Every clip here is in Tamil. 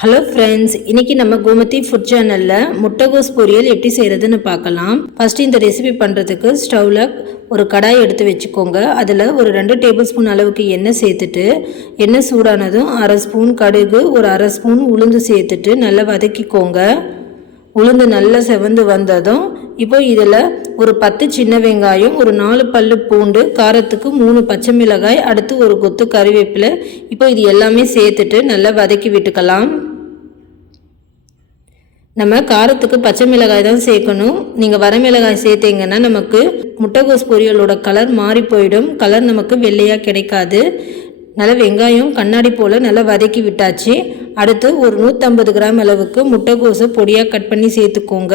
ஹலோ ஃப்ரெண்ட்ஸ், இன்னைக்கு நம்ம கோமதி ஃபுட் சேனலில் முட்டைகோஸ் பொரியல் எப்படி செய்கிறதுன்னு பார்க்கலாம். ஃபஸ்ட்டு இந்த ரெசிபி பண்ணுறதுக்கு ஸ்டவ்வில் ஒரு கடாய் எடுத்து வச்சுக்கோங்க. அதில் ஒரு 2 டேபிள் ஸ்பூன் அளவுக்கு எண்ணெய் சேர்த்துட்டு, எண்ணெய் சூடானதும் 1/2 ஸ்பூன் கடுகு, ஒரு 1/2 ஸ்பூன் உளுந்து சேர்த்துட்டு நல்லா வதக்கிக்கோங்க. உளுந்து நல்லா செவந்து வந்ததும் இப்போ இதில் ஒரு 10 சின்ன வெங்காயம், ஒரு 4 பல்லு பூண்டு, காரத்துக்கு 3 பச்சை மிளகாய், அடுத்து ஒரு கொத்து கறிவேப்பிலை, இப்போ இது எல்லாமே சேர்த்துட்டு நல்லா வதக்கி விட்டுக்கலாம். நம்ம காரத்துக்கு பச்சை மிளகாய் தான் சேர்க்கணும். நீங்கள் வரமிளகாய் சேர்த்தீங்கன்னா நமக்கு முட்டைகோஸ் பொரியலோட கலர் மாறி போயிடும். கலர் நமக்கு வெள்ளையாக கிடைக்காது. நல்லா வெங்காயம் கண்ணாடி போல் நல்லா வதக்கி விட்டாச்சு. அடுத்து ஒரு 150 கிராம் அளவுக்கு முட்டைகோஸை பொடியாக கட் பண்ணி சேர்த்துக்கோங்க.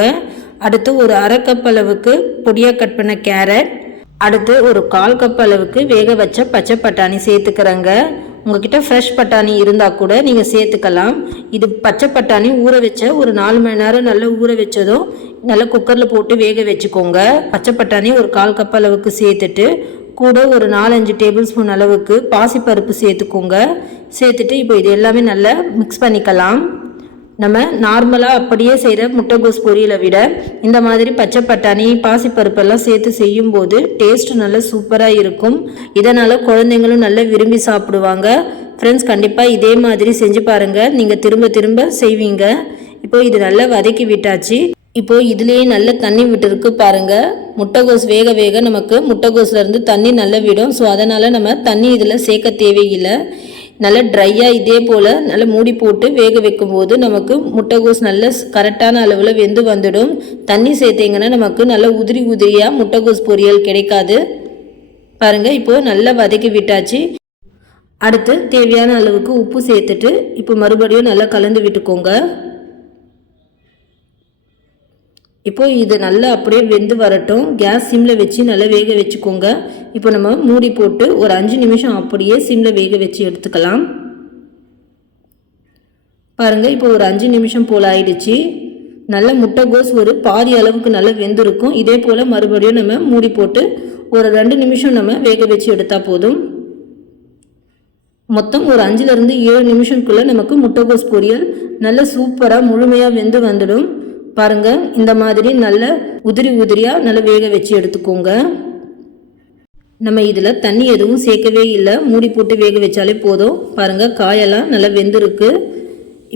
அடுத்து ஒரு 1/2 கப் அளவுக்கு பொடியாக கட் பண்ண கேரட், அடுத்து ஒரு 1/4 கப் அளவுக்கு வேக வச்ச பச்சை பட்டாணி சேர்த்துக்கிறேங்க. உங்ககிட்ட ஃப்ரெஷ் பட்டாணி இருந்தால் கூட நீங்கள் சேர்த்துக்கலாம். இது பச்சை பட்டாணி ஊற வச்ச ஒரு 4 மணி நேரம் நல்லா ஊற வச்சதும் நல்லா குக்கரில் போட்டு வேக வச்சுக்கோங்க. பச்சை பட்டாணி ஒரு 1/4 கப் அளவுக்கு சேர்த்துட்டு கூட ஒரு 4-5 டேபிள் ஸ்பூன் அளவுக்கு பாசிப்பருப்பு சேர்த்துக்கோங்க. சேர்த்துட்டு இப்போ இது எல்லாமே நல்லா மிக்ஸ் பண்ணிக்கலாம். நம்ம நார்மலாக அப்படியே செய்கிற முட்டைகோஸ் பொரியலை விட இந்த மாதிரி பச்சை பட்டாணி பாசிப்பருப்பெல்லாம் சேர்த்து செய்யும்போது டேஸ்ட் நல்லா சூப்பராக இருக்கும். இதனால் குழந்தைங்களும் நல்லா விரும்பி சாப்பிடுவாங்க. ஃப்ரெண்ட்ஸ், கண்டிப்பாக இதே மாதிரி செஞ்சு பாருங்கள், நீங்கள் திரும்ப திரும்ப செய்வீங்க. இப்போ இது நல்லா வதக்கி விட்டாச்சு. இப்போது இதுலேயே நல்ல தண்ணி விட்டுருக்கு பாருங்கள். முட்டைகோஸ் வேக வேக நமக்கு முட்டைகோஸ்லேருந்து தண்ணி நல்லா விடும். ஸோ அதனால் நம்ம தண்ணி இதில் சேர்க்க தேவையில்லை. நல்லா ட்ரையாக இதே போல் நல்லா மூடி போட்டு வேக வைக்கும்போது நமக்கு முட்டைகோஸ் நல்ல கரெக்டான அளவில் வெந்து வந்துடும். தண்ணி சேர்த்திங்கன்னா நமக்கு நல்லா உதிரி உதிரியாக முட்டைகோஸ் பொரியல் கிடைக்காது. பாருங்கள், இப்போது நல்லா வதக்கி விட்டாச்சு. அடுத்து தேவையான அளவுக்கு உப்பு சேர்த்துட்டு இப்போ மறுபடியும் நல்லா கலந்து விட்டுக்கோங்க. இப்போது இது நல்லா அப்படியே வெந்து வரட்டும். கேஸ் சிம்மில் வச்சு நல்லா வேக வச்சுக்கோங்க. இப்போ நம்ம மூடி போட்டு ஒரு 5 நிமிஷம் அப்படியே சிம்மில் வேக வச்சு எடுத்துக்கலாம். பாருங்கள், இப்போ ஒரு 5 நிமிஷம் போல் ஆயிடுச்சு. நல்ல முட்டைகோஸ் ஒரு பாதி அளவுக்கு நல்லா வெந்திருக்கும். இதே போல் மறுபடியும் நம்ம மூடி போட்டு ஒரு 2 நிமிஷம் நம்ம வேக வச்சு எடுத்தால் போதும். மொத்தம் ஒரு 5லேருந்து 7 நிமிஷத்துக்குள்ளே நமக்கு முட்டைகோஸ் பொரியல் நல்ல சூப்பராக முழுமையாக வெந்து வந்துடும். பாருங்க, இந்த மாதிரி நல்ல உதிரி உதிரியாக நல்லா வேக வச்சு எடுத்துக்கோங்க. நம்ம இதில் தண்ணி எதுவும் சேர்க்கவே இல்லை, மூடி போட்டு வேக வச்சாலே போதும். பாருங்கள், காயெல்லாம் நல்லா வெந்திருக்கு.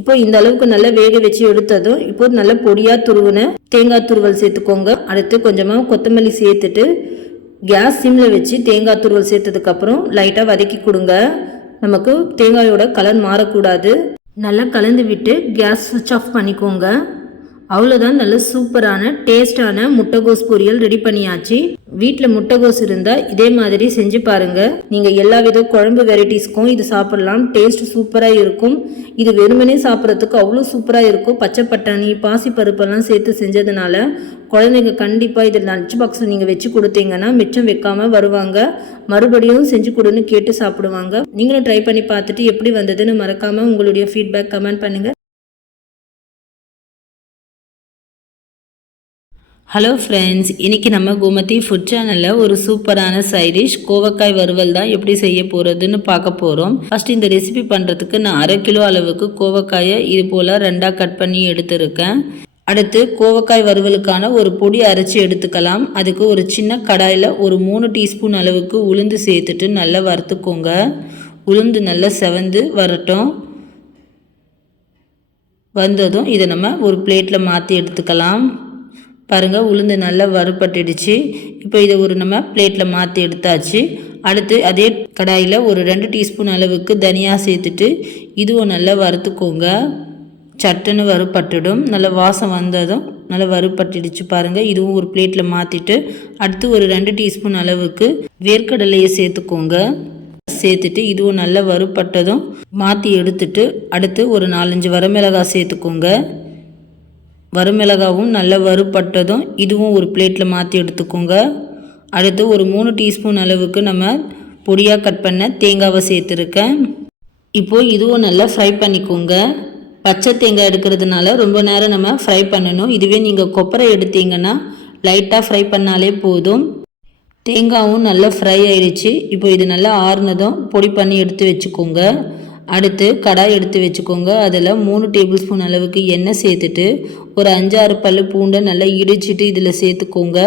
இப்போ இந்த அளவுக்கு நல்லா வேக வச்சு எடுத்ததும் இப்போ நல்லா பொடியாக துருவின தேங்காய் துருவல் சேர்த்துக்கோங்க. அடுத்து கொஞ்சமாக கொத்தமல்லி சேர்த்துட்டு கேஸ் சிம்மில் வச்சு தேங்காய் துருவல் சேர்த்ததுக்கப்புறம் லைட்டாக வதக்கி கொடுங்க. நமக்கு தேங்காயோட கலர் மாறக்கூடாது. நல்லா கலந்து விட்டு கேஸ் ஸ்விட்ச் ஆஃப் பண்ணிக்கோங்க. அவ்வளோதான், நல்ல சூப்பரான டேஸ்டான முட்டைகோஸ் பொரியல் ரெடி பண்ணியாச்சு. வீட்டில் முட்டைகோஸ் இருந்தால் இதே மாதிரி செஞ்சு பாருங்கள். நீங்கள் எல்லா வித குழம்பு வெரைட்டிஸ்க்கும் இது சாப்பிடலாம். டேஸ்ட் சூப்பராக இருக்கும். இது வெறுமனே சாப்பிட்றதுக்கு அவ்வளோ சூப்பராக இருக்கும். பச்சை பட்டாணி பாசிப்பருப்பெல்லாம் சேர்த்து செஞ்சதுனால குழந்தைங்க கண்டிப்பாக இதில் லஞ்ச் பாக்ஸ் நீங்கள் வச்சு கொடுத்தீங்கன்னா மிச்சம் வைக்காமல் வருவாங்க. மறுபடியும் செஞ்சு கொடுன்னு கேட்டு சாப்பிடுவாங்க. நீங்களும் ட்ரை பண்ணி பார்த்துட்டு எப்படி வந்ததுன்னு மறக்காமல் உங்களுடைய ஃபீட்பேக் கமெண்ட் பண்ணுங்கள். ஹலோ ஃப்ரெண்ட்ஸ், இன்றைக்கி நம்ம கோமதி ஃபுட் சேனலில் ஒரு சூப்பரான சைடிஷ் கோவக்காய் வறுவல் தான் எப்படி செய்ய போகிறதுன்னு பார்க்க போகிறோம். ஃபஸ்ட்டு இந்த ரெசிபி பண்ணுறதுக்கு நான் 1/2 கிலோ அளவுக்கு கோவக்காயை இது போல் 2ஆக கட் பண்ணி எடுத்துருக்கேன். அடுத்து கோவக்காய் வறுவலுக்கான ஒரு பொடி அரைச்சி எடுத்துக்கலாம். அதுக்கு ஒரு சின்ன கடாயில் ஒரு 3 டீஸ்பூன் அளவுக்கு உளுந்து சேர்த்துட்டு நல்லா வறுத்துக்கோங்க. உளுந்து நல்லா செவந்து வரட்டும். வந்ததும் இதை நம்ம ஒரு பிளேட்டில் மாற்றி எடுத்துக்கலாம். பாருங்கள், உளுந்து நல்லா வறுபட்டுடுச்சு. இப்போ இதை ஒரு நம்ம பிளேட்டில் மாற்றி எடுத்தாச்சு. அடுத்து அதே கடாயில் ஒரு 2 டீஸ்பூன் அளவுக்கு தனியா சேர்த்துட்டு இதுவும் நல்லா வறுத்துக்கோங்க. சட்டுன்னு வறுபட்டுடும். நல்லா வாசம் வந்ததும் நல்லா வறுபட்டுடுச்சு. பாருங்கள், இதுவும் ஒரு பிளேட்டில் மாற்றிட்டு அடுத்து ஒரு 2 டீஸ்பூன் அளவுக்கு வேர்க்கடலையை சேர்த்துக்கோங்க. சேர்த்துட்டு இதுவும் நல்லா வறுபட்டதும் மாற்றி எடுத்துட்டு அடுத்து ஒரு 4-5 வரமிளகாய் சேர்த்துக்கோங்க. வரமிளகாவும் நல்லா வறுபட்டதும் இதுவும் ஒரு பிளேட்டில் மாற்றி எடுத்துக்கோங்க. அடுத்து ஒரு 3 டீஸ்பூன் அளவுக்கு நம்ம பொடியாக கட் பண்ண தேங்காவை சேர்த்துருக்கேன். இப்போது இதுவும் நல்லா ஃப்ரை பண்ணிக்கோங்க. பச்சை தேங்காய் எடுக்கிறதுனால ரொம்ப நேரம் நம்ம ஃப்ரை பண்ணணும். இதுவே நீங்கள் கொப்பரை எடுத்தீங்கன்னா லைட்டாக ஃப்ரை பண்ணாலே போதும். தேங்காயும் நல்லா ஃப்ரை ஆயிடுச்சு. இப்போ இது நல்லா ஆறுனதும் பொடி பண்ணி எடுத்து வச்சுக்கோங்க. அடுத்து கடாய் எடுத்து வச்சுக்கோங்க. அதில் 3 டேபிள் ஸ்பூன் அளவுக்கு எண்ணெய் சேர்த்துட்டு ஒரு 5-6 பல்லு பூண்டை நல்லா இடிச்சிட்டு இதில் சேர்த்துக்கோங்க.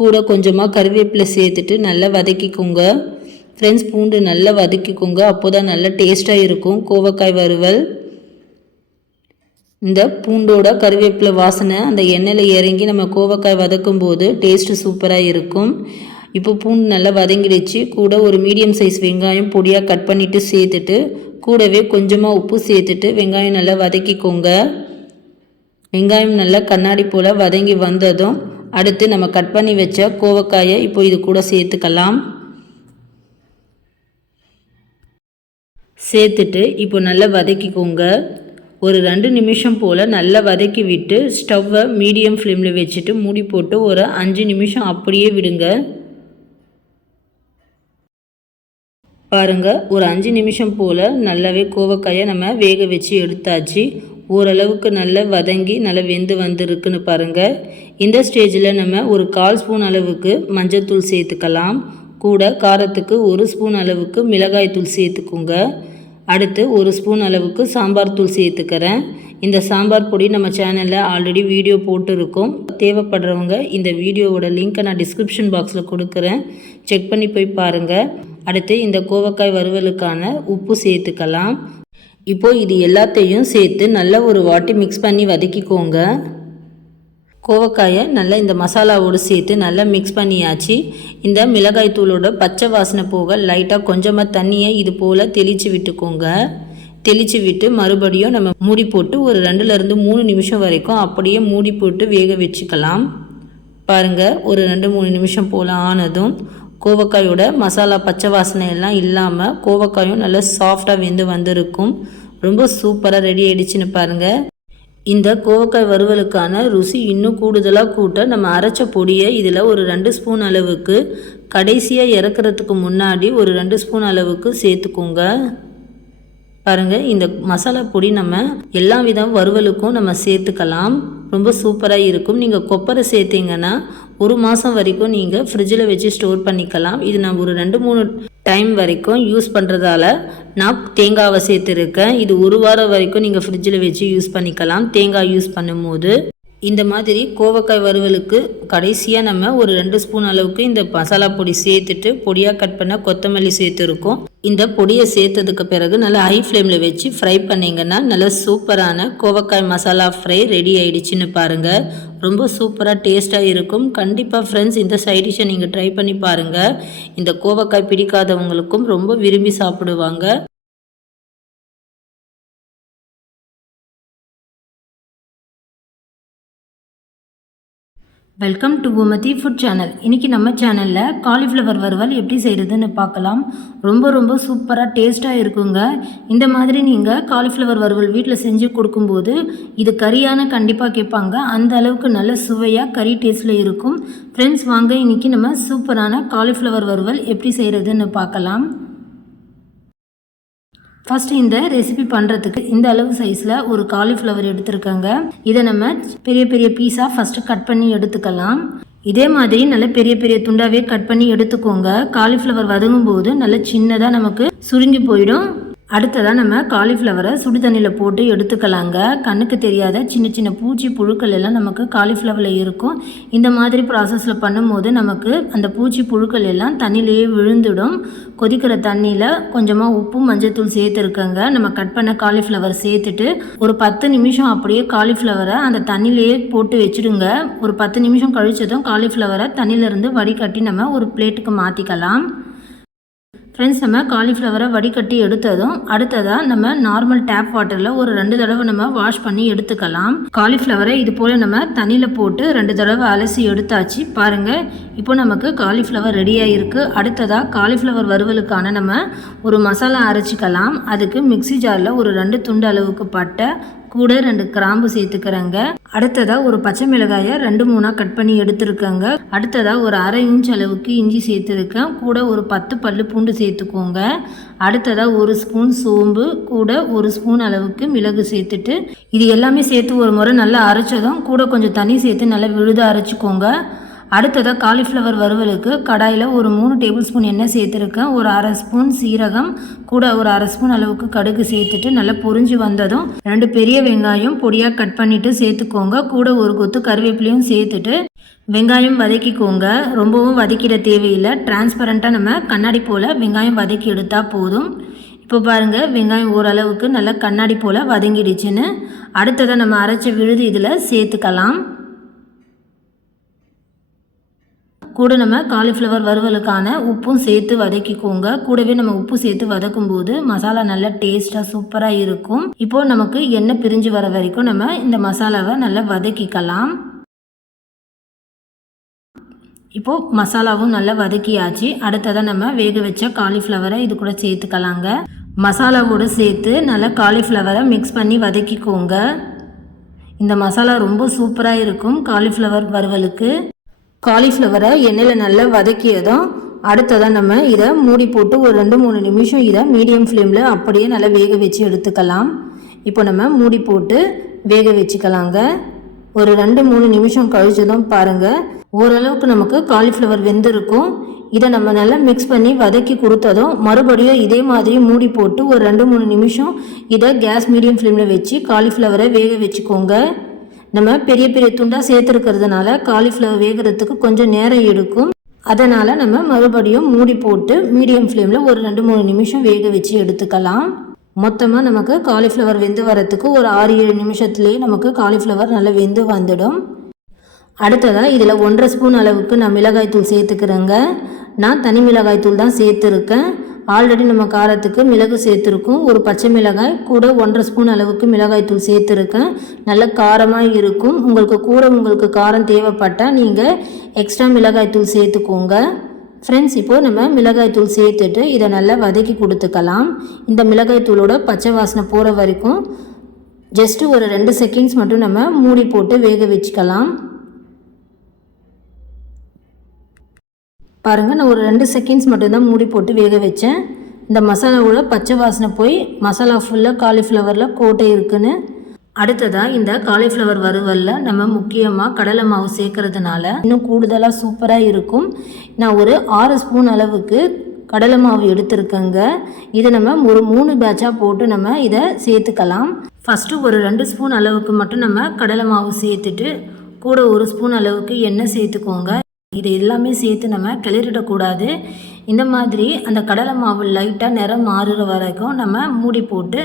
கூட கொஞ்சமாக கருவேப்பிலை சேர்த்துட்டு நல்லா வதக்கிக்கோங்க. ஃப்ரெண்ட்ஸ், பூண்டு நல்லா வதக்கிக்கோங்க, அப்போ தான் நல்லா டேஸ்ட்டாக இருக்கும் கோவக்காய் வறுவல். இந்த பூண்டோட கருவேப்பிலை வாசனை அந்த எண்ணெயில் இறங்கி நம்ம கோவக்காய் வதக்கும் போது டேஸ்ட்டு சூப்பராக இருக்கும். இப்போ பூண்டு நல்லா வதங்கிடுச்சு. கூட ஒரு மீடியம் சைஸ் வெங்காயம் பொடியாக கட் பண்ணிவிட்டு சேர்த்துட்டு கூடவே கொஞ்சமாக உப்பு சேர்த்துட்டு வெங்காயம் நல்லா வதக்கிக்கோங்க. வெங்காயம் நல்லா கண்ணாடி போல் வதங்கி வந்ததும் அடுத்து நம்ம கட் பண்ணி வச்ச கோவக்காயை இப்போ இது கூட சேர்த்துக்கலாம். சேர்த்துட்டு இப்போ நல்லா வதக்கிக்கோங்க. ஒரு 2 நிமிஷம் போல் நல்லா வதக்கி விட்டு ஸ்டவ்வை மீடியம் ஃப்ளேமில் வச்சுட்டு மூடி போட்டு ஒரு 5 நிமிஷம் அப்படியே விடுங்க. பாருங்கள், ஒரு 5 நிமிஷம் போல் நல்லாவே கோவக்காயை நம்ம வேக வச்சு எடுத்தாச்சு. ஓரளவுக்கு நல்லா வதங்கி நல்லா வெந்து வந்துருக்குன்னு பாருங்கள். இந்த ஸ்டேஜில் நம்ம ஒரு 1/4 ஸ்பூன் அளவுக்கு மஞ்சள் தூள் சேர்த்துக்கலாம். கூட காரத்துக்கு 1 ஸ்பூன் அளவுக்கு மிளகாய் தூள் சேர்த்துக்குங்க. அடுத்து 1 ஸ்பூன் அளவுக்கு சாம்பார் தூள் சேர்த்துக்கிறேன். இந்த சாம்பார் பொடி நம்ம சேனலில் ஆல்ரெடி வீடியோ போட்டுருக்கோம். தேவைப்படுறவங்க இந்த வீடியோவோட லிங்க்கை நான் டிஸ்கிரிப்ஷன் பாக்ஸில் கொடுக்குறேன், செக் பண்ணி போய் பாருங்கள். அடுத்து இந்த கோவக்காய் வறுவலுக்கான உப்பு சேர்த்துக்கலாம். இப்போது இது எல்லாத்தையும் சேர்த்து நல்லா ஒரு வாட்டி மிக்ஸ் பண்ணி வதக்கிக்கோங்க. கோவக்காயை நல்லா இந்த மசாலாவோடு சேர்த்து நல்லா மிக்ஸ் பண்ணியாச்சு. இந்த மிளகாய் தூளோட பச்சை வாசனை போக லைட்டாக கொஞ்சமாக தண்ணியை இது போல் தெளித்து விட்டுக்கோங்க. தெளித்து விட்டு மறுபடியும் நம்ம மூடி போட்டு ஒரு 2லேருந்து 3 நிமிஷம் வரைக்கும் அப்படியே மூடி போட்டு வேக வச்சுக்கலாம். பாருங்கள், ஒரு 2-3 நிமிஷம் போல் ஆனதும் கோவக்காயோட மசாலா பச்சை வாசனை எல்லாம் இல்லாமல் கோவக்காயும் நல்லா சாஃப்டாக வெந்து வந்திருக்கும். ரொம்ப சூப்பராக ரெடி ஆகிடுச்சின்னு பாருங்கள். இந்த கோவக்காய் வறுவலுக்கான ருசி இன்னும் கூடுதலாக கூட்ட நம்ம அரைச்ச பொடியை இதில் ஒரு 2 ஸ்பூன் அளவுக்கு கடைசியாக இறக்குறதுக்கு முன்னாடி ஒரு 2 ஸ்பூன் அளவுக்கு சேர்த்துக்கோங்க. பாருங்கள், இந்த மசாலா பொடி நம்ம எல்லா விதம் வறுவலுக்கும் நம்ம சேர்த்துக்கலாம். ரொம்ப சூப்பராக இருக்கும். நீங்கள் கொப்பரை சேர்த்திங்கன்னா 1 மாதம் வரைக்கும் நீங்கள் ஃப்ரிட்ஜில் வச்சு ஸ்டோர் பண்ணிக்கலாம். இது நான் ஒரு 2-3 டைம் வரைக்கும் யூஸ் பண்ணுறதால நான் தேங்காவை சேர்த்துருக்கேன். இது 1 வாரம் வரைக்கும் நீங்கள் ஃப்ரிட்ஜில் வச்சு யூஸ் பண்ணிக்கலாம். தேங்காய் யூஸ் பண்ணும்போது இந்த மாதிரி கோவக்காய் வறுவலுக்கு கடைசியாக நம்ம ஒரு 2 ஸ்பூன் அளவுக்கு இந்த மசாலா பொடி சேர்த்துட்டு பொடியாக கட் பண்ண கொத்தமல்லி சேர்த்துருக்கோம். இந்த பொடியை சேர்த்ததுக்கு பிறகு நல்லா ஹை ஃப்ளேமில் வச்சு ஃப்ரை பண்ணிங்கன்னா நல்லா சூப்பரான கோவக்காய் மசாலா ஃப்ரை ரெடி ஆகிடுச்சின்னு பாருங்கள். ரொம்ப சூப்பராக டேஸ்ட்டாக இருக்கும். கண்டிப்பாக ஃப்ரெண்ட்ஸ், இந்த சைட் டிஷ்ஷை நீங்கள் ட்ரை பண்ணி பாருங்கள். இந்த கோவக்காய் பிடிக்காதவங்களுக்கும் ரொம்ப விரும்பி சாப்பிடுவாங்க. Welcome to Gomathi food channel. இன்றைக்கி நம்ம சேனலில் காலிஃப்ளவர் வறுவல் எப்படி செய்கிறதுன்னு பார்க்கலாம். ரொம்ப சூப்பராக டேஸ்ட்டாக இருக்குங்க. இந்த மாதிரி நீங்கள் காலிஃப்ளவர் வறுவல் வீட்டில் செஞ்சு கொடுக்கும்போது இது கறியான கண்டிப்பாக கேட்பாங்க. அந்த அளவுக்கு நல்ல சுவையாக கறி டேஸ்ட்டில் இருக்கும். ஃப்ரெண்ட்ஸ், வாங்க இன்றைக்கி நம்ம சூப்பரான காலிஃப்ளவர் வறுவல் எப்படி செய்கிறதுன்னு பார்க்கலாம். ஃபஸ்ட்டு இந்த ரெசிபி பண்ணுறதுக்கு இந்த அளவு சைஸில் ஒரு காலிஃப்ளவர் எடுத்துருக்கேங்க. இதை நம்ம பெரிய பீஸாக ஃபஸ்ட்டு கட் பண்ணி எடுத்துக்கலாம். இதே மாதிரி நல்ல பெரிய துண்டாவே கட் பண்ணி எடுத்துக்கோங்க. காலிஃப்ளவர் வதங்கும் போது நல்ல சின்னதாக நமக்கு சுருங்கி போயிடும். அடுத்ததாக நம்ம காலிஃப்ளவரை சுடு தண்ணியில் போட்டு எடுத்துக்கலாங்க. கண்ணுக்கு தெரியாத சின்ன பூச்சி புழுக்கள் எல்லாம் நமக்கு காலிஃப்ளவரில் இருக்கும். இந்த மாதிரி ப்ராசஸில் பண்ணும்போது நமக்கு அந்த பூச்சி புழுக்கள் எல்லாம் தண்ணியிலேயே விழுந்துடும். கொதிக்கிற தண்ணியில் கொஞ்சமாக உப்பு மஞ்சத்தூள் சேர்த்துருக்கங்க. நம்ம கட் பண்ண காலிஃப்ளவர் சேர்த்துட்டு ஒரு 10 நிமிஷம் அப்படியே காலிஃப்ளவரை அந்த தண்ணியிலேயே போட்டு வச்சுடுங்க. ஒரு 10 நிமிஷம் கழிச்சதும் காலிஃப்ளவரை தண்ணியிலேருந்து வடிகட்டி நம்ம ஒரு பிளேட்டுக்கு மாற்றிக்கலாம். ஃப்ரெண்ட்ஸ், நம்ம காலிஃப்ளவரை வடிகட்டி எடுத்ததும் அடுத்ததாக நம்ம நார்மல் டேப் வாட்டரில் ஒரு 2 தடவை நம்ம வாஷ் பண்ணி எடுத்துக்கலாம். காலிஃப்ளவரை இது போல் நம்ம தண்ணியில் போட்டு 2 தடவை அலசி எடுத்தாச்சு. பாருங்கள், இப்போ நமக்கு காலிஃப்ளவர் ரெடியாக இருக்குது. அடுத்ததாக காலிஃப்ளவர் வறுவலுக்கான நம்ம ஒரு மசாலா அரைச்சிக்கலாம். அதுக்கு மிக்ஸி ஜாரில் ஒரு 2 துண்டு அளவுக்கு பட்டை, கூட 2 கிராம்பு சேர்த்துக்கிறேங்க. அடுத்ததாக ஒரு பச்சை மிளகாயை 2-3 கட் பண்ணி எடுத்துருக்கேங்க. அடுத்ததாக ஒரு 1/2 இன்ச் அளவுக்கு இஞ்சி சேர்த்துருக்கேன். கூட ஒரு 10 பல்லு பூண்டு சேர்த்துக்கோங்க. அடுத்ததாக 1 ஸ்பூன் சோம்பு, கூட 1 ஸ்பூன் அளவுக்கு மிளகு சேர்த்துட்டு இது எல்லாமே சேர்த்து ஒரு முறை நல்லா அரைச்சதும் கூட கொஞ்சம் தண்ணி சேர்த்து நல்லா விழுத அரைச்சிக்கோங்க. அடுத்ததாக காலிஃப்ளவர் வறுவலுக்கு கடாயில் ஒரு 3 டேபிள் ஸ்பூன் எண்ணெய் சேர்த்துருக்கேன். ஒரு அரை ஸ்பூன் சீரகம் கூட ஒரு அரை ஸ்பூன் அளவுக்கு கடுகு சேர்த்துட்டு நல்லா பொரிஞ்சு வந்ததும் 2 பெரிய வெங்காயம் பொடியாக கட் பண்ணிவிட்டு சேர்த்துக்கோங்க. கூட ஒரு கொத்து கருவேப்பிலையும் சேர்த்துட்டு வெங்காயம் வதக்கிக்கோங்க. ரொம்பவும் வதக்கிட தேவையில்லை. டிரான்ஸ்பரண்ட்டாக நம்ம கண்ணாடி போல் வெங்காயம் வதக்கி எடுத்தால் போதும். இப்போ பாருங்கள் வெங்காயம் ஓரளவுக்கு நல்லா கண்ணாடி போல் வதங்கிடுச்சுன்னு. அடுத்ததாக நம்ம அரைச்ச விழுது இதில் சேர்த்துக்கலாம். கூட நம்ம காலிஃப்ளவர் வறுவலுக்கான உப்பும் சேர்த்து வதக்கிக்கோங்க. கூடவே நம்ம உப்பு சேர்த்து வதக்கும் போது மசாலா நல்லா டேஸ்ட்டாக சூப்பராக இருக்கும். இப்போது நமக்கு எண்ணெய் பிரிஞ்சு வர வரைக்கும் நம்ம இந்த மசாலாவை நல்லா வதக்கிக்கலாம். இப்போது மசாலாவும் நல்லா வதக்கியாச்சு. அடுத்ததாக நம்ம வேக வச்ச காலிஃப்ளவரை இது கூட சேர்த்துக்கலாங்க. மசாலாவோடு சேர்த்து நல்லா காலிஃப்ளவரை மிக்ஸ் பண்ணி வதக்கிக்கோங்க. இந்த மசாலா ரொம்ப சூப்பராக இருக்கும் காலிஃப்ளவர் வறுவலுக்கு. காலிஃப்ளவரை எண்ணெயில் நல்லா வதக்கியதும் அடுத்ததாக நம்ம இதை மூடி போட்டு ஒரு 2-3 நிமிஷம் இதை மீடியம் ஃப்ளேமில் அப்படியே நல்லா வேக வச்சு எடுத்துக்கலாம். இப்போ நம்ம மூடி போட்டு வேக வச்சுக்கலாங்க. ஒரு 2-3 நிமிஷம் கழிச்சதும் பாருங்கள் ஓரளவுக்கு நமக்கு காலிஃப்ளவர் வெந்திருக்கும். இதை நம்ம நல்லா மிக்ஸ் பண்ணி வதக்கி கொடுத்ததும் மறுபடியும் இதே மாதிரி மூடி போட்டு ஒரு 2-3 நிமிஷம் இதை கேஸ் மீடியம் ஃப்ளேமில் வச்சு காலிஃப்ளவரை வேக வச்சுக்கோங்க. நம்ம பெரிய பெரிய துண்டாக சேர்த்துருக்கிறதுனால காலிஃப்ளவர் வேகிறதுக்கு கொஞ்சம் நேரம் எடுக்கும். அதனால் நம்ம மறுபடியும் மூடி போட்டு மீடியம் ஃப்ளேமில் ஒரு 2-3 நிமிஷம் வேக வச்சு எடுத்துக்கலாம். மொத்தமாக நமக்கு காலிஃப்ளவர் வெந்து வரத்துக்கு ஒரு 6-7 நிமிஷத்துலேயே நமக்கு காலிஃப்ளவர் நல்லா வெந்து வந்துடும். அடுத்ததாக இதில் 1.5 ஸ்பூன் அளவுக்கு நான் மிளகாய்த்தூள் சேர்த்துக்கிறேங்க. நான் தனி மிளகாய்த்தூள் தான் சேர்த்துருக்கேன். ஆல்ரெடி நம்ம காரத்துக்கு மிளகு சேர்த்துருக்கோம். ஒரு பச்சை மிளகாய் கூட 1.5 ஸ்பூன் அளவுக்கு மிளகாய்த்தூள் சேர்த்துருக்கேன். நல்ல காரமாக இருக்கும். உங்களுக்கு காரம் தேவைப்பட்டால் நீங்கள் எக்ஸ்ட்ரா மிளகாய்த்தூள் சேர்த்துக்கோங்க. ஃப்ரெண்ட்ஸ், இப்போது நம்ம மிளகாய்த்தூள் சேர்த்துட்டு இதை நல்லா வதக்கி கொடுத்துக்கலாம். இந்த மிளகாய்த்தூளோட பச்சை வாசனை போகிற வரைக்கும் ஜஸ்ட்டு ஒரு 2 செகண்ட்ஸ் மட்டும் நம்ம மூடி போட்டு வேக வச்சுக்கலாம். பாருங்கள், நான் ஒரு 2 செகண்ட்ஸ் மட்டும்தான் மூடி போட்டு வேக வச்சேன். இந்த மசாலாவோட பச்சை வாசனை போய் மசாலா ஃபுல்லாக காலிஃப்ளவரில் கோட்டை இருக்குன்னு. அடுத்ததாக இந்த காலிஃப்ளவர் வறுவலில் நம்ம முக்கியமாக கடலை மாவு சேர்க்கறதுனால இன்னும் கூடுதலாக சூப்பராக இருக்கும். நான் ஒரு 6 ஸ்பூன் அளவுக்கு கடலை மாவு எடுத்துருக்கேங்க. இதை நம்ம ஒரு 3 பேட்சாக போட்டு நம்ம இதை சேர்த்துக்கலாம். ஃபஸ்ட்டு ஒரு 2 ஸ்பூன் அளவுக்கு மட்டும் நம்ம கடலை மாவு சேர்த்துட்டு கூட 1 ஸ்பூன் அளவுக்கு எண்ணெய் சேர்த்துக்கோங்க. இது எல்லாமே சேர்த்து நம்ம கிளறிடக்கூடாது. இந்த மாதிரி அந்த கடலை மாவு லைட்டாக நிறம் மாறுற வரைக்கும் நம்ம மூடி போட்டு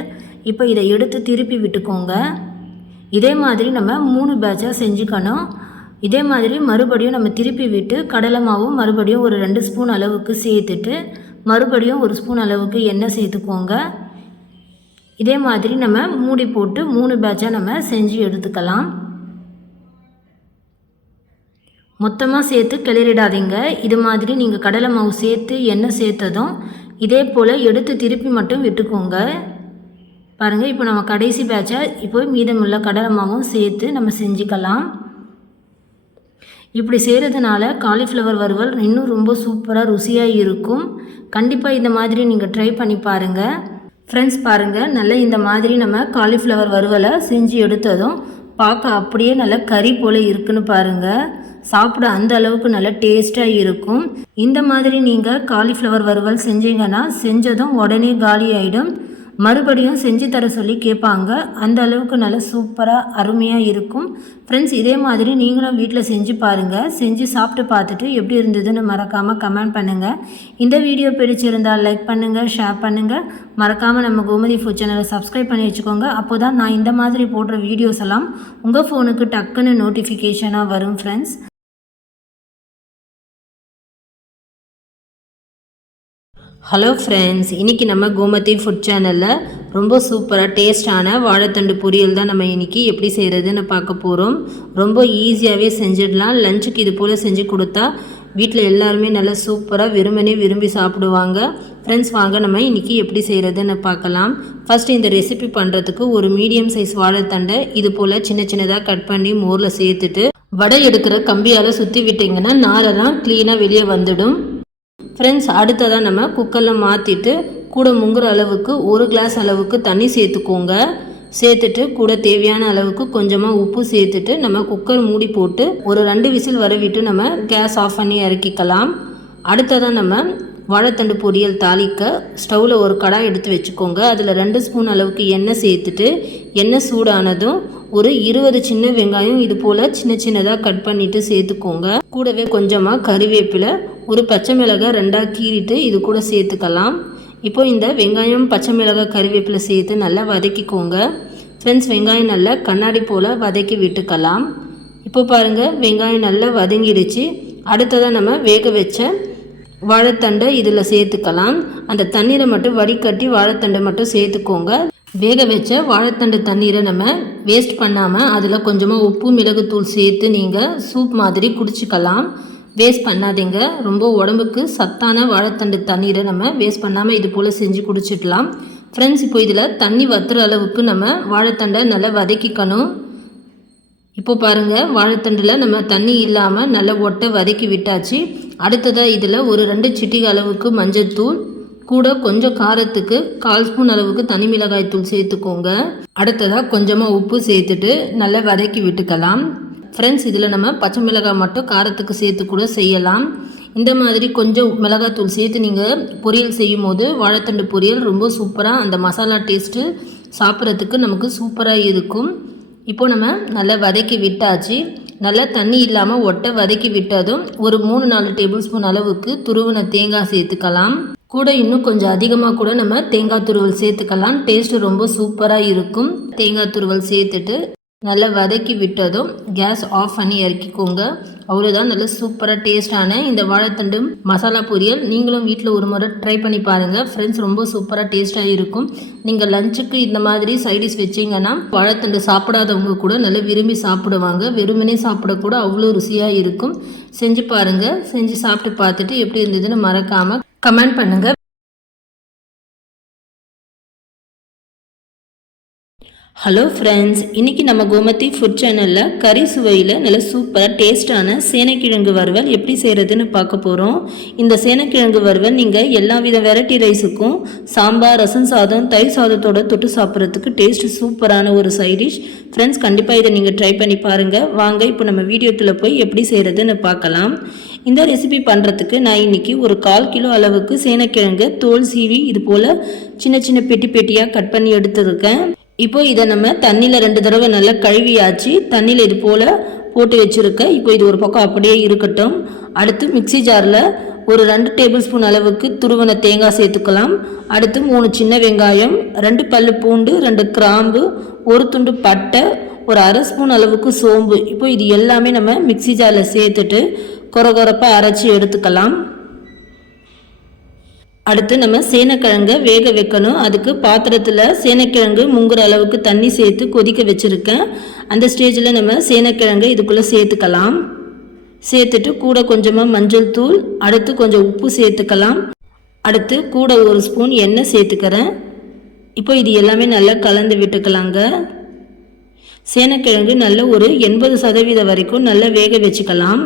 இப்போ இதை எடுத்து திருப்பி விட்டுக்கோங்க. இதே மாதிரி நம்ம 3 பேட்சாக செஞ்சுக்கணும். இதே மாதிரி மறுபடியும் நம்ம திருப்பி விட்டு கடலை மாவும் மறுபடியும் ஒரு 2 ஸ்பூன் அளவுக்கு சேர்த்துட்டு மறுபடியும் 1 ஸ்பூன் அளவுக்கு எண்ணெய் சேர்த்துக்கோங்க. இதே மாதிரி நம்ம மூடி போட்டு 3 பேட்சாக நம்ம செஞ்சு எடுத்துக்கலாம். மொத்தமாக சேர்த்து கிளறிடாதீங்க. இது மாதிரி நீங்கள் கடலை மாவு சேர்த்து எண்ணெய் சேர்த்ததும் இதே போல் எடுத்து திருப்பி மட்டும் விட்டுக்கோங்க. பாருங்கள், இப்போ நம்ம கடைசி பேட்சாக இப்போ மீதமுள்ள கடலை மாவும் சேர்த்து நம்ம செஞ்சுக்கலாம். இப்படி செய்கிறதுனால காலிஃப்ளவர் வறுவல் இன்னும் ரொம்ப சூப்பராக ருசியாக இருக்கும். கண்டிப்பாக இந்த மாதிரி நீங்கள் ட்ரை பண்ணி பாருங்கள். ஃப்ரெண்ட்ஸ், பாருங்கள், நல்லா இந்த மாதிரி நம்ம காலிஃப்ளவர் வறுவலை செஞ்சு எடுத்ததும் பார்க்க அப்படியே நல்லா கறி போல் இருக்குன்னு பாருங்கள். சாப்பிட அந்த அளவுக்கு நல்லா டேஸ்ட்டாக இருக்கும். இந்த மாதிரி நீங்கள் காலிஃப்ளவர் வறுவல் செஞ்சீங்கன்னா செஞ்சதும் உடனே காலி ஆகிடும். மறுபடியும் செஞ்சு தர சொல்லி கேட்பாங்க. அந்த அளவுக்கு நல்லா சூப்பராக அருமையாக இருக்கும். ஃப்ரெண்ட்ஸ், இதே மாதிரி நீங்களும் வீட்டில் செஞ்சு பாருங்கள். செஞ்சு சாப்பிட்டு பார்த்துட்டு எப்படி இருந்ததுன்னு மறக்காமல் கமெண்ட் பண்ணுங்கள். இந்த வீடியோ பிடிச்சிருந்தால் லைக் பண்ணுங்கள், ஷேர் பண்ணுங்கள். மறக்காமல் நம்ம கோமதி ஃபுட் சேனலை சப்ஸ்கிரைப் பண்ணி வச்சுக்கோங்க. அப்போ தான் நான் இந்த மாதிரி போடுற வீடியோஸ் எல்லாம் உங்கள் ஃபோனுக்கு டக்குன்னு நோட்டிஃபிகேஷனாக வரும். ஃப்ரெண்ட்ஸ், ஹலோ ஃப்ரெண்ட்ஸ், இன்றைக்கி நம்ம கோமதி ஃபுட் சேனலில் ரொம்ப சூப்பராக டேஸ்டான வாழைத்தண்டு பொரியல் தான் நம்ம இன்றைக்கி எப்படி செய்கிறதுன்னு பார்க்க போகிறோம். ரொம்ப ஈஸியாகவே செஞ்சிடலாம். லஞ்சுக்கு இது போல் செஞ்சு கொடுத்தா வீட்டில் எல்லாருமே நல்லா சூப்பராக விரும்பி சாப்பிடுவாங்க. ஃப்ரெண்ட்ஸ், வாங்க நம்ம இன்றைக்கி எப்படி செய்கிறதுன்னு பார்க்கலாம். ஃபஸ்ட்டு இந்த ரெசிபி பண்ணுறதுக்கு ஒரு மீடியம் சைஸ் வாழைத்தண்டை இது போல் சின்ன சின்னதாக கட் பண்ணி மோரில் சேர்த்துட்டு வடை எடுக்கிற கம்பியால் சுற்றி விட்டிங்கன்னா நாரெல்லாம் க்ளீனாக வெளியே வந்துடும். ஃப்ரெண்ட்ஸ், அடுத்ததாக நம்ம குக்கரில் மாற்றிட்டு கூட முங்குற அளவுக்கு 1 கிளாஸ் அளவுக்கு தண்ணி சேர்த்துக்கோங்க. சேர்த்துட்டு கூட தேவையான அளவுக்கு கொஞ்சமாக உப்பு சேர்த்துட்டு நம்ம குக்கர் மூடி போட்டு ஒரு 2 விசில் வர விட்டு நம்ம கேஸ் ஆஃப் பண்ணி இறக்கிக்கலாம். அடுத்ததான் நம்ம வாழைத்தண்டு பொரியல் தாளிக்க ஸ்டவ்வில் ஒரு கடாய் எடுத்து வச்சுக்கோங்க. அதில் 2 ஸ்பூன் அளவுக்கு எண்ணெய் சேர்த்துட்டு எண்ணெய் சூடானதும் ஒரு 20 சின்ன வெங்காயம் இது போல் சின்ன சின்னதாக கட் பண்ணிவிட்டு சேர்த்துக்கோங்க. கூடவே கொஞ்சமாக கறிவேப்பிலை, ஒரு பச்சை மிளகாய் 2ஆக கீறிட்டு இது கூட சேர்த்துக்கலாம். இப்போ இந்த வெங்காயம், பச்சை மிளகாய், கறிவேப்பிலை சேர்த்து நல்லா வதக்கிக்கோங்க. ஃப்ரெண்ட்ஸ், வெங்காயம் நல்லா கண்ணாடி போல் வதக்கி விட்டுக்கலாம். இப்போ பாருங்கள், வெங்காயம் நல்லா வதங்கிடுச்சு. அடுத்ததாக நம்ம வேக வச்ச வாழைத்தண்டை இதில் சேர்த்துக்கலாம். அந்த தண்ணீரை மட்டும் வடிகட்டி வாழைத்தண்டை மட்டும் சேர்த்துக்கோங்க. வேக வச்ச வாழைத்தண்டு தண்ணீரை நம்ம வேஸ்ட் பண்ணாமல் அதில் கொஞ்சமாக உப்பு, மிளகுத்தூள் சேர்த்து நீங்கள் சூப் மாதிரி குடிச்சிக்கலாம். வேஸ்ட் பண்ணாதீங்க. ரொம்ப உடம்புக்கு சத்தான வாழைத்தண்டு தண்ணீரை நம்ம வேஸ்ட் பண்ணாமல் இது போல் செஞ்சு குடிச்சிக்கலாம். ஃப்ரெண்ட்ஸ், இப்போ இதில் தண்ணி வத்துற அளவுக்கு நம்ம வாழைத்தண்டை நல்லா வதக்கிக்கணும். இப்போ பாருங்கள், வாழைத்தண்டில் நம்ம தண்ணி இல்லாமல் நல்லா ஒட்டை வதக்கி விட்டாச்சு. அடுத்ததாக இதில் ஒரு 2 சிட்டிகை அளவுக்கு மஞ்சள்தூள், கூட கொஞ்சம் காரத்துக்கு 1/4 ஸ்பூன் அளவுக்கு தனி மிளகாய் தூள் சேர்த்துக்கோங்க. அடுத்ததாக கொஞ்சமாக உப்பு சேர்த்துட்டு நல்லா வதக்கி விட்டுக்கலாம். ஃப்ரெண்ட்ஸ், இதில் நம்ம பச்சை மிளகாய் மட்டும் காரத்துக்கு சேர்த்து கூட செய்யலாம். இந்த மாதிரி கொஞ்சம் மிளகாத்தூள் சேர்த்து நீங்கள் பொரியல் செய்யும் போது வாழைத்தண்டு பொரியல் ரொம்ப சூப்பராக அந்த மசாலா டேஸ்ட்டு சாப்பிட்றதுக்கு நமக்கு சூப்பராக இருக்கும். இப்போ நம்ம நல்லா வதக்கி விட்டாச்சு. நல்லா தண்ணி இல்லாமல் ஒட்டை வதக்கி விட்டதும் ஒரு 3-4 டேபிள் ஸ்பூன் அளவுக்கு துருவின தேங்காய் சேர்த்துக்கலாம். கூட இன்னும் கொஞ்சம் அதிகமாக கூட நம்ம தேங்காய் துருவல் சேர்த்துக்கலாம். டேஸ்ட்டு ரொம்ப சூப்பராக இருக்கும். தேங்காய் துருவல் சேர்த்துட்டு நல்லா வதக்கி விட்டதும் கேஸ் ஆஃப் பண்ணி இறக்கிக்கோங்க. அவ்வளோதான், நல்ல சூப்பராக டேஸ்டான இந்த வாழைத்தண்டு மசாலா பொரியல் நீங்களும் வீட்டில் ஒரு முறை ட்ரை பண்ணி பாருங்கள். ஃப்ரெண்ட்ஸ், ரொம்ப சூப்பராக டேஸ்ட்டாக இருக்கும். நீங்கள் லஞ்சுக்கு இந்த மாதிரி சைடிஷ் வச்சிங்கன்னா வாழைத்தண்டு சாப்பிடாதவங்க கூட நல்லா விரும்பி சாப்பிடுவாங்க. வெறுமனே சாப்பிடக்கூட அவ்வளோ ருசியாக இருக்கும். செஞ்சு பாருங்கள். செஞ்சு சாப்பிட்டு பார்த்துட்டு எப்படி இருந்ததுன்னு மறக்காமல் கமெண்ட் பண்ணுங்கள். ஹலோ ஃப்ரெண்ட்ஸ், இன்றைக்கி நம்ம கோமதி ஃபுட் சேனலில் கறி சுவையில் நல்ல சூப்பராக டேஸ்டான சேனைக்கிழங்கு வறுவல் எப்படி செய்கிறதுன்னு பார்க்க போகிறோம். இந்த சேனைக்கிழங்கு வறுவல் நீங்கள் எல்லா வித வெரைட்டி ரைஸுக்கும், சாம்பார், ரசம் சாதம், தயிர் சாதத்தோடு தொட்டு சாப்பிட்றதுக்கு டேஸ்ட்டு சூப்பரான ஒரு சைடிஷ். ஃப்ரெண்ட்ஸ், கண்டிப்பாக இதை நீங்கள் ட்ரை பண்ணி பாருங்கள். வாங்க இப்போ நம்ம வீடியோக்குள்ளே போய் எப்படி செய்கிறதுன்னு பார்க்கலாம். இந்த ரெசிபி பண்ணுறதுக்கு நான் இன்றைக்கி ஒரு 1/4 கிலோ அளவுக்கு சேனைக்கிழங்கு தோல் சீவி இது போல் சின்ன சின்ன பெட்டி பெட்டியாக கட் பண்ணி எடுத்துருக்கேன். இப்போ இதை நம்ம தண்ணியில் 2 தடவை நல்லா கழுவியாச்சு. தண்ணியில் இது போல் போட்டு வச்சுருக்கேன். இப்போ இது ஒரு பக்கம் அப்படியே இருக்கட்டும். அடுத்து மிக்சி ஜாரில் ஒரு 2 டேபிள் ஸ்பூன் அளவுக்கு துருவன தேங்காய் சேர்த்துக்கலாம். அடுத்து 3 சின்ன வெங்காயம், 2 பல்லு பூண்டு, 2 கிராம்பு, 1 துண்டு பட்டை, ஒரு 1/2 ஸ்பூன் அளவுக்கு சோம்பு. இப்போ இது எல்லாமே நம்ம மிக்சி ஜாரில் சேர்த்துட்டு கொரகொரப்பாக அரைச்சி எடுத்துக்கலாம். அடுத்து நம்ம சேனைக்கிழங்கை வேக வைக்கணும். அதுக்கு பாத்திரத்தில் சேனைக்கிழங்கு முங்குற அளவுக்கு தண்ணி சேர்த்து கொதிக்க வச்சுருக்கேன். அந்த ஸ்டேஜில் நம்ம சேனைக்கிழங்கை இதுக்குள்ளே சேர்த்துக்கலாம். சேர்த்துட்டு கூட கொஞ்சமாக மஞ்சள் தூள், அடுத்து கொஞ்சம் உப்பு சேர்த்துக்கலாம். அடுத்து கூட 1 ஸ்பூன் எண்ணெய் சேர்த்துக்கிறேன். இப்போ இது எல்லாமே நல்லா கலந்து விட்டுக்கலாங்க. சேனைக்கிழங்கு நல்ல ஒரு 80% வரைக்கும் நல்லா வேக வச்சுக்கலாம்.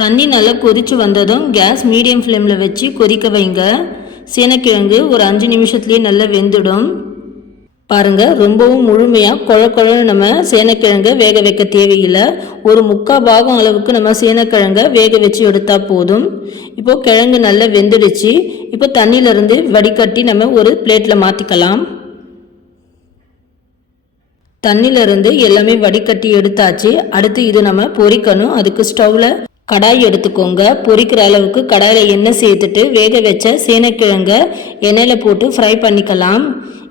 தண்ணி நல்லா கொதித்து வந்ததும் கேஸ் மீடியம் ஃப்ளேமில் வச்சு கொதிக்க வைங்க. சேனைக்கிழங்கு ஒரு 5 நிமிஷத்துலேயே நல்லா வெந்துடும். பாருங்கள், ரொம்பவும் முழுமையாக குழன்னு நம்ம சேனைக்கிழங்கை வேக வைக்க தேவையில்லை. ஒரு 3/4 பாகம் அளவுக்கு நம்ம சேனைக்கிழங்கை வேக வச்சு எடுத்தால் போதும். இப்போது கிழங்கு நல்லா வெந்துடுச்சு. இப்போ தண்ணியிலேருந்து வடிகட்டி நம்ம ஒரு பிளேட்டில் மாற்றிக்கலாம். தண்ணியிலேருந்து எல்லாமே வடிகட்டி எடுத்தாச்சு. அடுத்து இது நம்ம பொரிக்கணும். அதுக்கு ஸ்டவ்வில் கடாய் எடுத்துக்கோங்க. பொரிக்கிற அளவுக்கு கடாயில் எண்ணெய் சேர்த்துட்டு வேக வச்ச சேனைக்கிழங்கை எண்ணெயில் போட்டு ஃப்ரை பண்ணிக்கலாம்.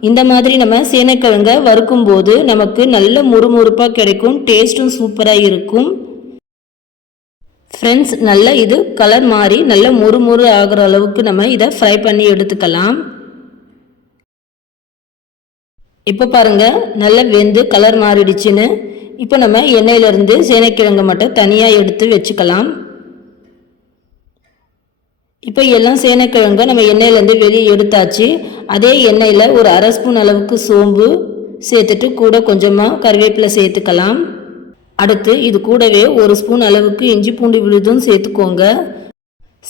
இந்த மாதிரி நம்ம சேனைக்கிழங்கை வறுக்கும் போது நமக்கு நல்ல முறுமுறுப்பாக கிடைக்கும். டேஸ்ட்டும் சூப்பராக இருக்கும். ஃப்ரெண்ட்ஸ், நல்லா இது கலர் மாறி நல்ல முறுமுறு ஆகிற அளவுக்கு நம்ம இதை ஃப்ரை பண்ணி எடுத்துக்கலாம். இப்போ பாருங்கள், நல்லா வெந்து கலர் மாறிடுச்சுன்னு. இப்போ நம்ம எண்ணெயிலேருந்து சேனைக்கிழங்கு மட்டும் தனியாக எடுத்து வச்சுக்கலாம். இப்போ எல்லாம் சேனைக்கிழங்கு நம்ம எண்ணெயிலேருந்து வெளியே எடுத்தாச்சு. அதே எண்ணெயில் ஒரு 1/2 ஸ்பூன் அளவுக்கு சோம்பு சேர்த்துட்டு கூட கொஞ்சமாக கறிவேப்பிலை சேர்த்துக்கலாம். அடுத்து இது கூடவே 1 ஸ்பூன் அளவுக்கு இஞ்சி பூண்டு விழுதும் சேர்த்துக்கோங்க.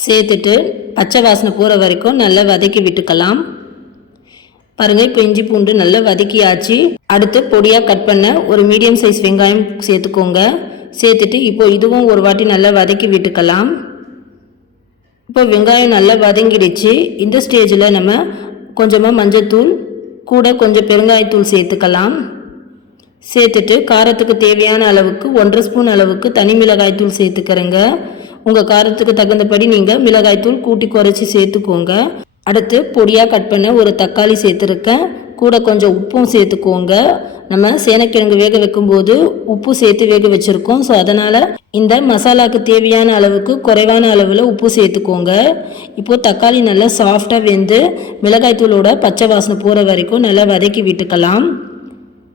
சேர்த்துட்டு பச்சை வாசனை போகிற வரைக்கும் நல்லா வதக்கி விட்டுக்கலாம். பாருங்கள், இப்போ இஞ்சி பூண்டு நல்லா வதக்கியாச்சு. அடுத்து பொடியாக கட் பண்ண ஒரு மீடியம் சைஸ் வெங்காயம் சேர்த்துக்கோங்க. சேர்த்துட்டு இப்போ இதுவும் ஒரு வாட்டி நல்லா வதக்கி விட்டுக்கலாம். இப்போ வெங்காயம் நல்லா வதங்கிடுச்சு. இந்த ஸ்டேஜில் நம்ம கொஞ்சமாக மஞ்சத்தூள் கூட கொஞ்சம் பெருங்காயத்தூள் சேர்த்துக்கலாம். சேர்த்துட்டு காரத்துக்கு தேவையான அளவுக்கு 1.5 ஸ்பூன் அளவுக்கு தனி மிளகாய்த்தூள் சேர்த்துக்கிறேங்க. உங்கள் காரத்துக்கு தகுந்தபடி நீங்கள் மிளகாய்த்தூள் கூட்டி குறைச்சி சேர்த்துக்கோங்க. அடுத்து பொடியாக கட் பண்ண ஒரு தக்காளி சேர்த்துருக்கேன். கூட கொஞ்சம் உப்பும் சேர்த்துக்கோங்க. நம்ம சேனைக்கிழங்கு வேக வைக்கும்போது உப்பு சேர்த்து வேக வச்சுருக்கோம். ஸோ அதனால் இந்த மசாலாவுக்கு தேவையான அளவுக்கு குறைவான அளவில் உப்பு சேர்த்துக்கோங்க. இப்போது தக்காளி நல்லா சாஃப்டாக வெந்து மிளகாய்த்தூளோட பச்சை வாசனை போகிற வரைக்கும் நல்லா வதக்கி விட்டுக்கலாம்.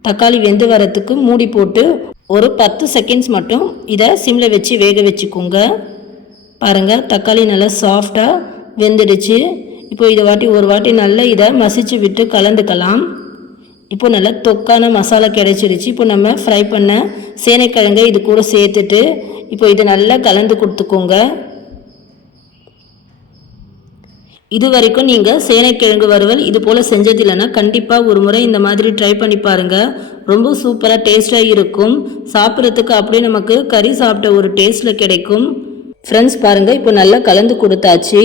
தக்காளி வெந்து வரத்துக்கு மூடி போட்டு ஒரு 10 செகண்ட்ஸ் மட்டும் இதை சிம்மில் வச்சு வேக வச்சுக்கோங்க. பாருங்கள், தக்காளி நல்லா சாஃப்டாக வெந்துடுச்சு. இப்போ ஒரு வாட்டி நல்லா இதை மசிச்சு விட்டு கலந்துக்கலாம். இப்போ நல்லா தொக்கான மசாலா கிடைச்சிடுச்சு. இப்போ நம்ம ஃப்ரை பண்ண சேனைக்கிழங்கை இது கூட சேர்த்துட்டு இப்போ இதை நல்லா கலந்து கொடுத்துக்கோங்க. இது வரைக்கும் நீங்கள் சேனைக்கிழங்கு வறுவல் இது போல் செஞ்சதில்லைன்னா கண்டிப்பாக ஒரு முறை இந்த மாதிரி ட்ரை பண்ணி பாருங்கள். ரொம்ப சூப்பராக டேஸ்ட்டாக இருக்கும். சாப்பிட்றதுக்கு அப்படியே நமக்கு கறி சாப்பிட்ட ஒரு டேஸ்ட்டில் கிடைக்கும். ஃப்ரெண்ட்ஸ் பாருங்கள், இப்போ நல்லா கலந்து கொடுத்தாச்சு.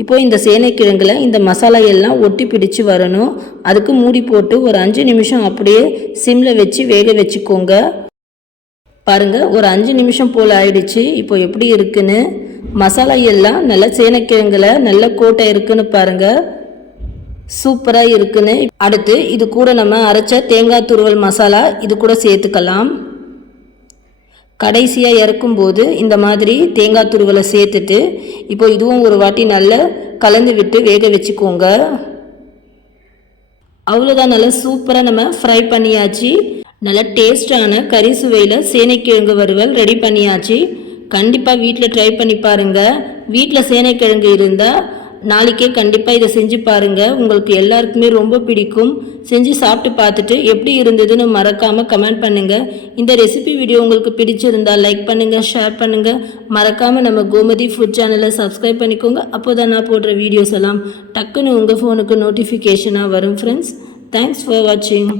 இப்போது இந்த சேனைக்கிழங்குல இந்த மசாலா எல்லாம் ஒட்டி பிடிச்சு வரணும். அதுக்கு மூடி போட்டு ஒரு 5 நிமிஷம் அப்படியே சிம்மில் வச்சு வேக வச்சுக்கோங்க. பாருங்கள், ஒரு 5 நிமிஷம் போல் ஆயிடுச்சு. இப்போ எப்படி இருக்குன்னு மசாலா எல்லாம் நல்லா சேனைக்கிழங்குல நல்ல கோட்டை இருக்குன்னு பாருங்கள், சூப்பராக இருக்குன்னு. அடுத்து இது கூட நம்ம அரைச்ச தேங்காய் துருவல் மசாலா இது கூட சேர்த்துக்கலாம். கடைசியாக இறக்கும்போது இந்த மாதிரி தேங்காய் துருவலை சேர்த்துட்டு இப்போ இதுவும் ஒரு வாட்டி நல்லா கலந்து விட்டு வேக வச்சுக்கோங்க. அவ்வளோதான், நல்லா சூப்பராக நம்ம ஃப்ரை பண்ணியாச்சு. நல்லா டேஸ்டான கறி சுவையில் சேனைக்கிழங்கு வறுவல் ரெடி பண்ணியாச்சு. கண்டிப்பாக வீட்டில் ட்ரை பண்ணி பாருங்கள். வீட்டில் சேனைக்கிழங்கு இருந்தால் நாளைக்கே கண்டிப்பாக இதை செஞ்சு பாருங்கள். உங்களுக்கு எல்லாருக்குமே ரொம்ப பிடிக்கும். செஞ்சு சாப்பிட்டு பார்த்துட்டு எப்படி இருந்ததுன்னு மறக்காமல் கமெண்ட் பண்ணுங்கள். இந்த ரெசிபி வீடியோ உங்களுக்கு பிடிச்சிருந்தால் லைக் பண்ணுங்கள், ஷேர் பண்ணுங்கள். மறக்காமல் நம்ம கோமதி ஃபுட் சேனலை சப்ஸ்கிரைப் பண்ணிக்கோங்க. அப்போ தான் நான் போடுற வீடியோஸ் எல்லாம் டக்குன்னு உங்கள் ஃபோனுக்கு நோட்டிஃபிகேஷனாக வரும். ஃப்ரெண்ட்ஸ், தேங்க்ஸ் ஃபார் வாட்சிங்.